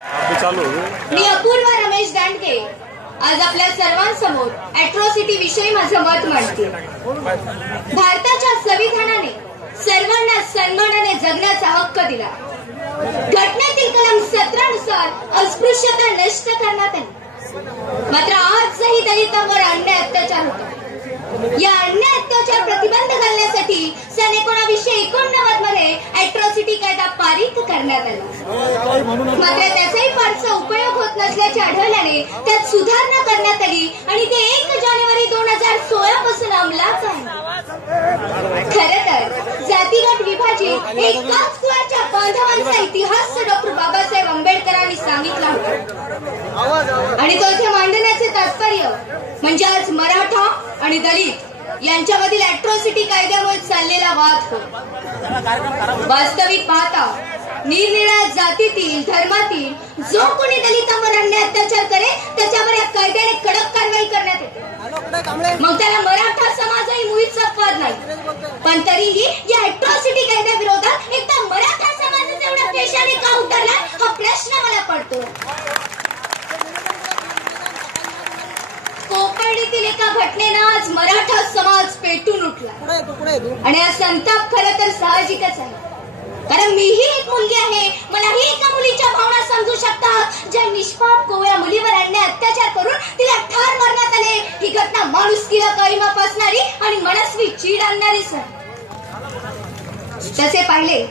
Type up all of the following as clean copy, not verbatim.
मी अपूर्वा रमेश दांडके आज आपल्या सर्वांसमोर अॅट्रॉसिटी विषयी माझं मत मांडते। भारताच्या संविधानाने सर्वांना सन्मानाने जगण्याचा हक्क दिला। घटनेतील कलम 17 नुसार अस्पृश्यता नष्ट करण्यात आली। मात्र आजही दलितांवर अन्याय अत्याचार होतो। या अन्याय अत्याचार प्रतिबंध घालण्यासाठी सन 1989 मध्ये अॅट्रॉसिटी कायदा पारित करण्यात आला। मात्र त्याचाही फारसा उपयोग होत नसल्याचे आढळल्याने त्यात सुधारणा करण्यात आली आणि ते 1 जानेवारी 2016 पासून अंमलात आहे। खरं तर जातीगत विभाजित एकाच कुळाच्या बांधवांचा इतिहास डॉक्टर बाबासाहेब आंबेडकरांनी सांगितला होता आणि तो इथे मांडण्याचे तात्पर्य म्हणजे आज मराठा आणि दलित यांच्यामधील अॅट्रॉसिटी कायद्यामुळे चाललेला वाद होता। वास्तविक पाहता निरनिराळ्या जातीतील धर्मातील जो कोणी दलितांवर अन्याय अत्याचार करेल त्याच्यावर या कायद्याने कडक कारवाई करण्यात येते। मग त्याला मराठा समाजही मुळीच अपवाद नाही, पण तरीही या अॅट्रॉसिटी कायद्याविरोधात एकदा मराठा समाजाचा एवढा पेशाने का उतरला हा प्रश्न मला पडतो। कोकणीतील एका घटनेनं आज मराठा समाज पेटून उठला आणि हा संताप खरं तर साहजिकच आहे, कारण मीही एक मुलगी आहे। मलाही एका मुलीच्या भावना समजू शकतात ज्या निष्पाप कोवळ्या मुलीवर अन्याय अत्याचार करून तिला ठार मारण्यात आले। ही घटना माणुसकीला काळीमा फासणारी आणि मनस्वी चीड आणणारीच आहे। तसे पाहिले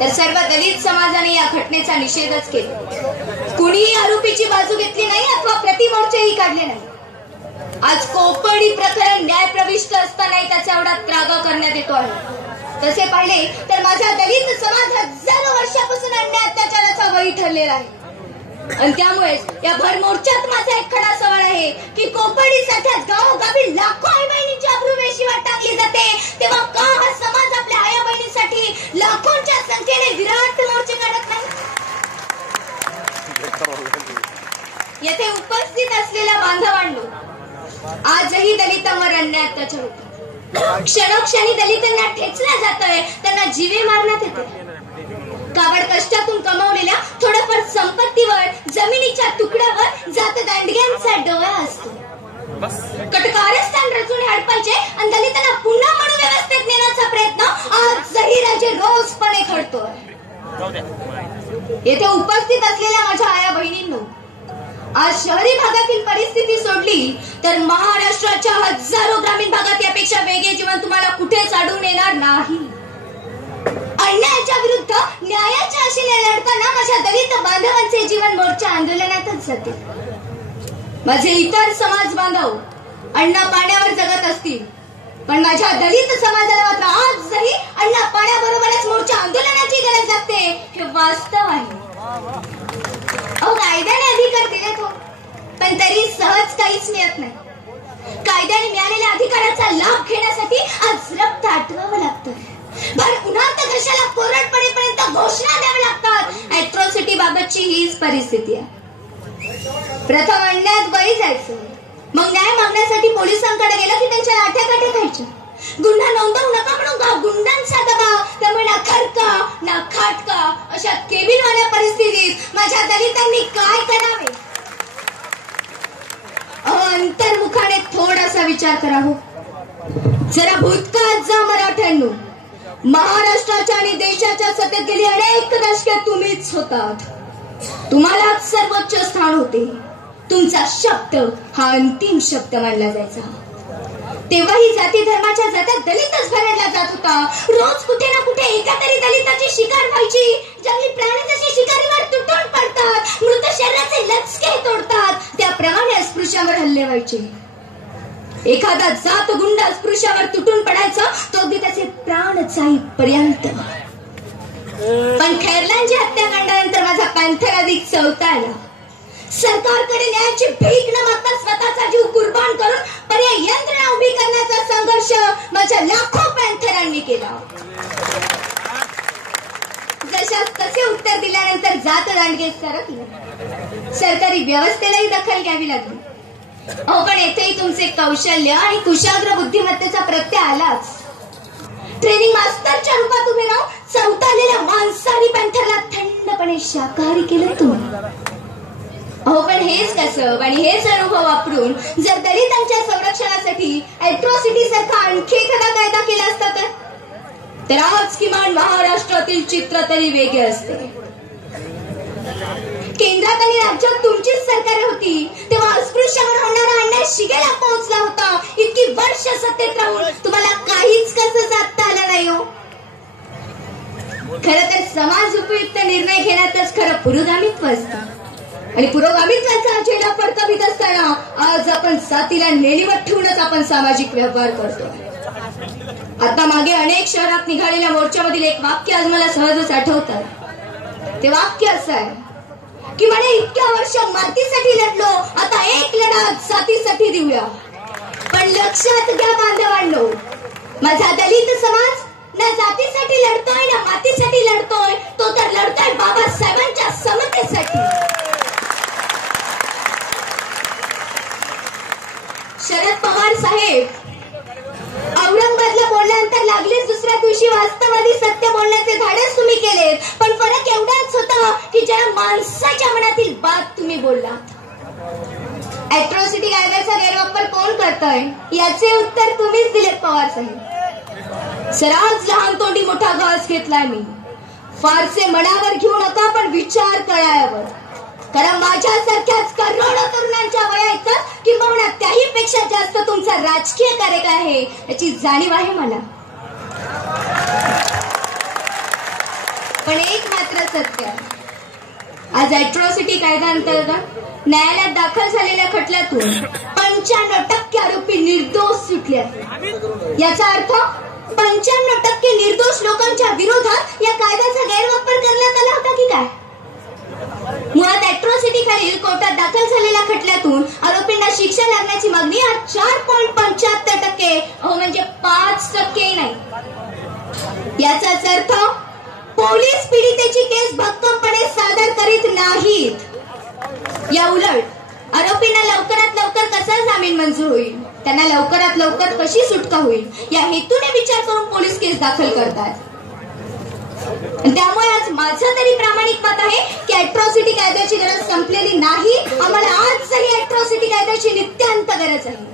तर सर्व दलित समाजाने या घटनेचा निषेधच केला। कुणीही आरोपीची बाजू घेतली नाही अथवा प्रतिमोर्चेही काढले नाही। आज कोकणी प्रकरण न्यायप्रविष्ट असतानाही त्याचा एवढा त्रागा करण्यात येतो आहे। तसे पाहिले तर माझा दलित समाज हजारो वर्षापासून अन्याय अत्याचाराचा बळी ठरलेला आहे आणि त्यामुळेच या भरमोर्चात माझा एक खडा सवाल आहे की कोकणीसारख्या गावोगावी लाखो आई बहिणींची अब्रू वेशीवर टाकली जाते, तेव्हा का हा समाज आपल्या आया बहिणींसाठी लाखोंच्या संख्येने विराट मोर्चे काढत नाही? येथे उपस्थित असलेल्या बांधवांनो, आजही दलितांवर अन्याय अत्याचार होतो। क्षणोक्षणी दलितांना ठेचला जातोय, त्यांना जीवे मारण्यात येते। काबड कष्टातून कमावलेल्या थोड्याफार संपत्तीवर, जमिनीच्या तुकड्यावर जात दांडग्यांचा डोळा असतो। कटकारस्थान रचून हडपायचे आणि दलितांना पुन्हा म्हणून व्यवस्थेत नेण्याचा प्रयत्न आजही राजे रोजपणे घडतोय। येथे उपस्थित असलेल्या माझ्या आया बहिणींनो, आज शहरी भागातील परिस्थिती सोडली तर महाराष्ट्राच्या हजारो ग्रामीण भागात यापेक्षा वेगळे जीवन तुम्हाला कुठेच आढळून येणार नाही। अन्यायाच्या विरुद्ध न्यायाच्या आशेने लढताना माझ्या दलित बांधवांचे जीवन मोर्चा आंदोलनातच जाते। माझे इतर समाज बांधव अन्न पाण्यावर जगत असतील, पण माझ्या दलित समाजाला मात्र आजही अन्न पाण्याबरोबरच मोर्चा आंदोलनाची गरज लागते, हे वास्तव आहे। कायद्याने अधिकार दिलेत हो, पण तरी सहज काहीच मिळत नाही। कायद्याने मिळालेल्या अधिकाराचा लाभ घेण्यासाठी आज रक्त आटवावं लागतं। भर उन्हात घशाला कोरड पडेपर्यंत घोषणा द्याव्या लागतात। अॅट्रॉसिटी बाबतची हीच परिस्थिती आहे। प्रथम अन्यायात बळी जायचं, मग न्याय मागण्यासाठी पोलिसांकडे गेलं की त्यांच्या लाठ्याकाठ्या खायच्या। गुन्हा नोंदवू नका म्हणून गुंडांचा दबाव, त्यामुळे ना खडका ना खाटका अशा केबिनवाल्या परिस्थितीत माझ्या दलितांनी काय करावे? अंतर्मुखाने थोडासा विचार करा हो। जरा भूतकाळात जा मराठ्यांनो। महाराष्ट्राच्या आणि देशाच्या सत्तेत गेली अनेक दशके तुम्हीच होतात। तुम्हालाच सर्वोच्च स्थान होते। तुमचा शब्द हा अंतिम शब्द मानला जायचा। तेव्हाही जाती धर्माच्या जात्यात दलितच भरडला जात होता। रोज कुठे ना कुठे एका तरी दलिताची शिकार व्हायची। जंगली प्राणी जसे शिकारीवर तुटून पडतात, मृत शरीराचे लचके तोडतात, त्याप्रमाणे अस्पृश्यावर हल्ले व्हायचे। एखादा जात गुंड अस्पृश्यावर तुटून पडायचा, तो अगदी त्याचे प्राण जाईपर्यंत। पण खैरलांची हत्याकांडानंतर माझा पॅन्थर अधिक चवताळला। सरकारकडे न्यायाची भीक न मागता स्वतःचा जीव कुर्बान करून पर्याय यंत्रणा उभी करण्याचा संघर्ष माझ्या लाखो पॅन्थरांनी केला। जशास तसे उत्तर दिल्यानंतर जात दांडगे सरकले। सरकारी व्यवस्थेलाही दखल घ्यावी लागली। पण येथेही तुमचे कौशल्य आणि कुशाग्र बुद्धिमत्तेचा प्रत्यय आलाच। ट्रेनिंग मास्टरच्या रूपात उभे राहून चवताळलेल्या मांसाहारी पॅन्थरला थंडपणे शाकाहारी केलं तुम्ही। अहो पण हेच कसब आणि हेच अनुभव वापरून जर दलितांच्या संरक्षणासाठी अॅट्रॉसिटी सारखा आणखी एखादा कायदा केला असता तर आज किमान महाराष्ट्रातील चित्र तरी वेगळे असते. केंद्रात आणि राज्यात तुमचीच सरकार होती तेव्हा अस्पृश्यावर होणारा अन्याय शिगेला पोहोचला होता. इतकी वर्ष सत्तेत राहून तुम्हाला काहीच कसं साधता आलं नाही हो. खरं तर समाज उपयुक्त निर्णय घेण्यातच खरं पुरोगामित्व असतं आणि पुरोगामित्वाचा अजेंडा फडकावित असताना आज आपण साथीला नेलीवत ठेवूनच आपण सामाजिक व्यवहार करतो. आता मागे अनेक शहरात निघालेल्या मोर्चामधील एक वाक्य आज मला सहजच आठवतं. ते वाक्य असं आहे की म्हणे इतक्या वर्ष मातीसाठी लढलो आता एक लढा साथीसाठी देऊया. पण लक्षात घ्या बांधवांनो, माझा दलित समाज ना जातीसाठी लढतोय ना मातीसाठी लढतोय, तो तर लढतोय बाबासाहेबांच्या समतेसाठी. शरद पवार साहेब औरंगाबादला बोलल्यानंतर लागलीच दुसऱ्या दिवशी वास्तववादी सत्य बोलण्याचे धाडस तुम्ही केलेत. पण फरक एवढाच होता की ज्या माणसाच्या मनातील बात तुम्ही बोललात. अॅट्रॉसिटी कायद्याचा गैरवापर कोण करतोय याचे उत्तर तुम्हीच दिलेत पवार साहेब. सराज लहान तोंडी मोठा घास घेतलाय मी. फारसे मनावर घेऊ नका पण विचार करायावर. कारण माझ्यासारख्याच करोडो तरुणांच्या वयाचं किंवा त्याही पेक्षा जास्त तुमचा राजकीय कार्यकाळ आहे याची जाणीव आहे मला. पण एक मात्र सत्य आहे, आज अॅट्रॉसिटी कायद्याअंतर्गत न्यायालयात दाखल झालेल्या खटल्यातून 95% आरोपी निर्दोष सुटले आहेत. याचा अर्थ 95% निर्दोष लोकांच्या विरोधात या कायद्याचा गैरवापर करण्यात आला होता की काय. मुळात अॅट्रॉसिटी खालील कोर्टात दाखल झालेल्या खटल्यातून आरोपींना शिक्षा लागण्याची मागणी आज 4.75% म्हणजे 5% नाही. याचाच अर्थ पोलीस पीडितेची केस भक्कमपणे सादर करीत नाहीत. या उलट आरोपींना लवकरात लवकर कसा जामीन मंजूर होईल, त्यांना लवकरात लवकर कशी सुटका होईल या हेतूने विचार करून पोलीस केस दाखल करतात. त्यामुळे आज माझं तरी प्रामाणिक मत आहे की अॅट्रॉसिटी कायद्याची गरज संपलेली नाही. आम्हाला आजही अॅट्रॉसिटी कायद्याची नित्यांत गरज आहे.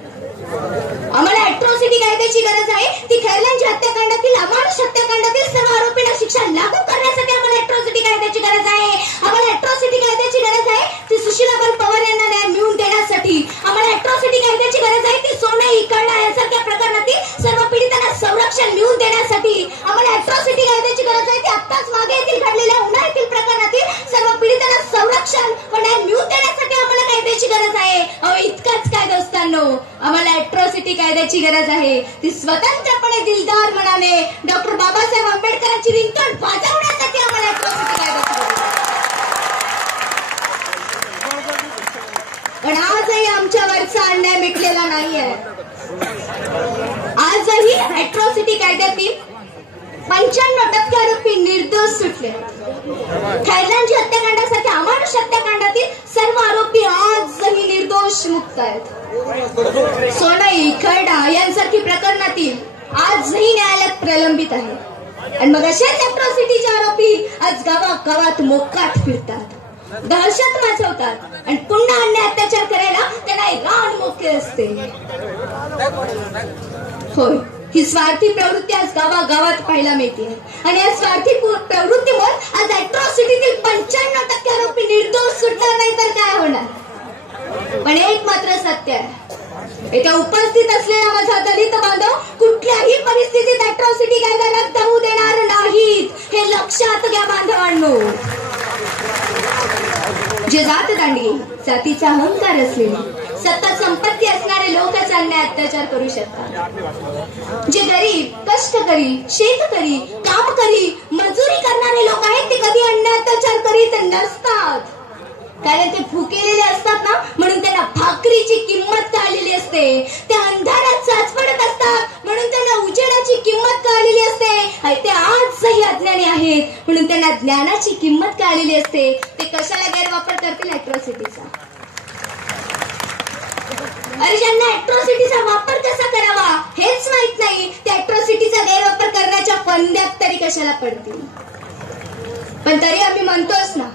आम्हाला अॅट्रॉसिटी कायद्याची गरज आहे ती खैरलांच्या हत्याकांडातील अमानुष हत्याकांडातील सर्व आरोपींना शिक्षा लागू करण्यासाठी आम्हाला अॅट्रॉसिटी कायद्याची गरज आहे. आम्हाला अॅट्रॉसिटी कायद्याची गरज आहे ती सुशीलाबाई पवार यांना न्याय मिळवून देण्यासाठी. आम्हाला अॅट्रॉसिटी कायद्याची गरज आहे ती सोने इकडा यासारख्या प्रकरणातील सर्व पीडितांना संरक्षण मिळवून देण्यासाठी. आम्हाला अॅट्रॉसिटी कायद्याची गरज आहे ती आत्ताच मागे येथील घडलेल्या उन्हाळ्यातील प्रकरणातील सर्व पीडितांना संरक्षण व न्याय मिळवून देण्यासाठी आम्हाला कायद्याची गरज आहे. इतकंच काय दोस्तांनो, आम्हाला अॅट्रॉसिटी कायद्याची गरज आहे ती स्वतंत्रपणे दिलदार मनाने डॉक्टर बाबासाहेब आंबेडकरांची रिंगटोन वाजवण्यासाठी आम्हाला अॅट्रॉसिटी कायद्याची गरज आहे. पण आजही आमच्यावरचा अन्याय मिटलेला नाहीये. आजही अॅट्रॉसिटी कायद्यातील 95% आरोपी निर्दोष सुटले. खैरलांची हत्याकांडासारख्या अमानुष हत्याकांडातील सर्व आरोपी आजही निर्दोष मुक्त आहेत. सोनाई खरडा यांसारखी प्रकरणातील आजही न्यायालयात प्रलंबित आहे. आणि मग अशाच अॅट्रॉसिटीचे आरोपी आज गावागावात मोकाट फिरतात, दहशत माजवतात आणि पुन्हा अन्याय अत्याचार करायला त्यांना रान मोकळे असते. होय, ही स्वार्थी प्रवृत्ती आज गावागावात पाहायला मिळते आणि या स्वार्थी प्रवृत्तीमुळे आज अॅट्रॉसिटीतील 95% आरोपी निर्दोष सुटणार नाही तर काय होणार. पण एक मात्र सत्य आहे, येथे उपस्थित असलेला माझा दलित बांधव कुठल्याही परिस्थितीत अॅट्रॉसिटी कायदा रद्द होऊ देणार नाहीत. हे लक्षात घ्या बांधवांनो. जे जात दांडगी, जातीचा अहंकार असलेले, सत्ता संपत्ती असणारे लोकच अन्याय अत्याचार करू शकतात. जे गरीब, कष्टकरी, शेतकरी, कामकरी, मजुरी करणारे लोक आहेत ते कधी अन्याय अत्याचार करीत नसतात. कारण ते भुकेलेले असतात ना, म्हणून त्यांना भाकरीची किंमत कळलेली असते. ते अंधारात चाचपडत असतात म्हणून त्यांना उजेडाची किंमत कळलेली असते. ते आजही अज्ञानी आहेत म्हणून त्यांना ज्ञानाची किंमत कळलेली असते. ते कशाला गैरवापर करतील अॅट्रॉसिटीचा. अरे ज्यांना अॅट्रॉसिटीचा वापर कसा करावा हेच माहित नाही, त्या अॅट्रॉसिटीचा गैरवापर करण्याच्या फंद्यात तरी कशाला पडतील. पण तरी आम्ही म्हणतोच ना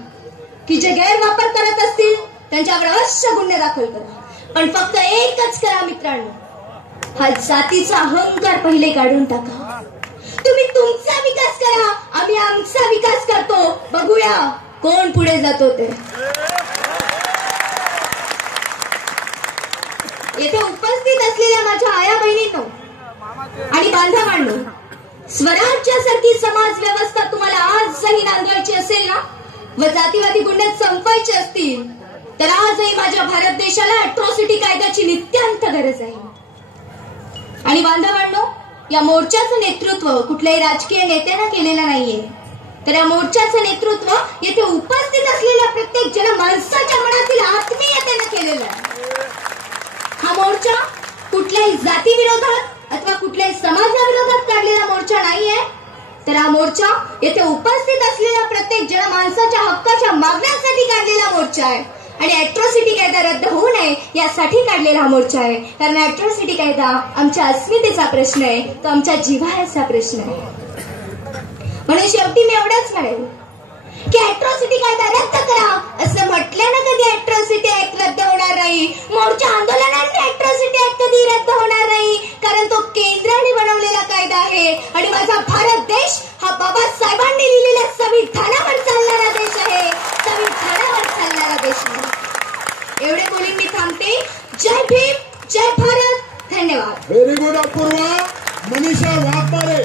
की जे गैरवापर करत असतील त्यांच्यावर अवश्य गुन्हे दाखल करा, पण फक्त एकच करा मित्रांनो, हा जातीचा अहंकार पहिले काढून टाका. तुम्ही तुमचा विकास करा, आम्ही आमचा विकास करतो, बघूया कोण पुढे जातो ते. येथे उपस्थित असलेल्या माझ्या आया बहिणींनो आणि बांधवांनो, स्वराज्यासारखी समाज व्यवस्था तुम्हाला आजही नांदवायची असेल ना व जातीवादी गुन्हे संपवायचे असतील तर आजही माझ्या भारत देशाला अॅट्रॉसिटी कायद्याची नित्यांत गरज आहे. आणि बांधवांनो, या मोर्चाचं नेतृत्व कुठल्याही राजकीय नेत्यानं केलेलं नाहीये, तर या मोर्चाचं नेतृत्व येथे उपस्थित असलेल्या प्रत्येक जनमानसाच्या मनातील आत्मीयतेनं केलेलं आहे. हा मोर्चा कुठल्याही जातीविरोधात अथवा कुठल्याही समाजाविरोधात काढलेला मोर्चा नाहीये, तर हा मोर्चा येथे उपस्थित असलेल्या प्रत्येक जनमानसाच्या हक्काच्या मागण्यासाठी काढलेला मोर्चा आहे. आणि अॅट्रॉसिटी कायदा रद्द होऊ नये यासाठी काढलेला हा मोर्चा आहे. कारण अॅट्रॉसिटी कायदा आमच्या अस्मितेचा प्रश्न आहे, तो आमच्या जिव्हाळ्याचा प्रश्न आहे. म्हणून शेवटी मी एवढंच म्हणेन की अॅट्रॉसिटी कायदा रद्द करा असं म्हटल्यानं कधी अॅट्रॉसिटी ऍक्ट रद्द होणार नाही. मोर्चा आंदोलनाने अॅट्रॉसिटी ऍक्ट कधी रद्द होणार नाही, कारण तो केंद्राने बनवलेला कायदा आहे. आणि माझा भारत देश हा बाबासाहेबांनी लिहिलेल्या संविधानावर चालणारा देश आहे, संविधानावर चालणारा देश आहे. एवढे बोलून मी थांबते. जय भीम, जय भारत, धन्यवाद. Very good Apurva. मनीषा वाघमारे.